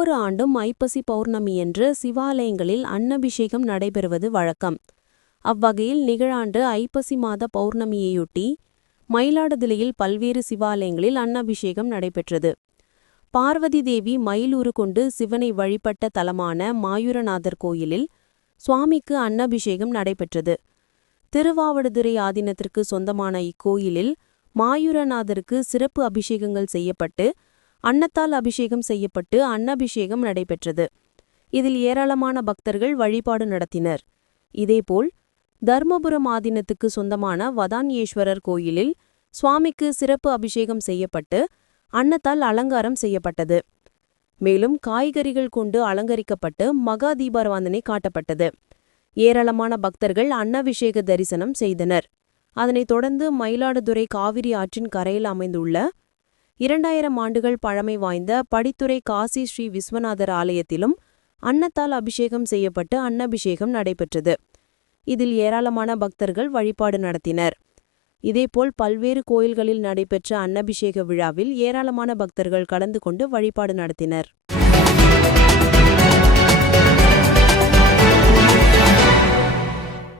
ஒவ்வொரு ஆண்டும் ஐப்பசி பௌர்ணமியன்று சிவாலயங்களில் அன்னபிஷேகம் நடைபெறுவது வழக்கம். அவ்வகையில் நிகழாண்டு ஐப்பசி மாத பௌர்ணமியையொட்டி மயிலாடுதுறையில் பல்வேறு சிவாலயங்களில் அன்னபிஷேகம் நடைபெற்றது. பார்வதி தேவி மயிலுரு கொண்டு சிவனை வழிபட்ட தலமான மாயூரநாதர் கோயிலில் சுவாமிக்கு அன்னபிஷேகம் நடைபெற்றது. திருவாவடுதுறை ஆதீனத்திற்கு சொந்தமான இக்கோயிலில் மாயூரநாதருக்கு சிறப்பு அபிஷேகங்கள் செய்யப்பட்டு அன்னத்தால் அபிஷேகம் செய்யப்பட்டு அன்னபிஷேகம் நடைபெற்றது. இதில் ஏராளமான பக்தர்கள் வழிபாடு நடத்தினர். இதேபோல் தர்மபுரம் ஆதீனத்துக்கு சொந்தமான வதான்யேஸ்வரர் கோயிலில் சுவாமிக்கு சிறப்பு அபிஷேகம் செய்யப்பட்டு அன்னத்தால் அலங்காரம் செய்யப்பட்டது. மேலும் காய்கறிகள் கொண்டு அலங்கரிக்கப்பட்டு மகா தீபாராதனை காட்டப்பட்டது. ஏராளமான பக்தர்கள் அன்னபிஷேக தரிசனம் செய்தனர். அதனைத் தொடர்ந்து மயிலாடுதுறை காவிரி ஆற்றின் கரையில் அமைந்துள்ள 2000 ஆண்டுகள் பழமை வாய்ந்த படித்துறை காசி ஸ்ரீ விஸ்வநாதர் ஆலயத்திலும் அன்னத்தால் அபிஷேகம் செய்யப்பட்டு அன்னபிஷேகம் நடைபெற்றது. இதில் ஏராளமான பக்தர்கள் வழிபாடு நடத்தினர். இதேபோல் பல்வேறு கோயில்களில் நடைபெற்ற அன்னபிஷேக விழாவில் ஏராளமான பக்தர்கள் கலந்து கொண்டு வழிபாடு நடத்தினர்.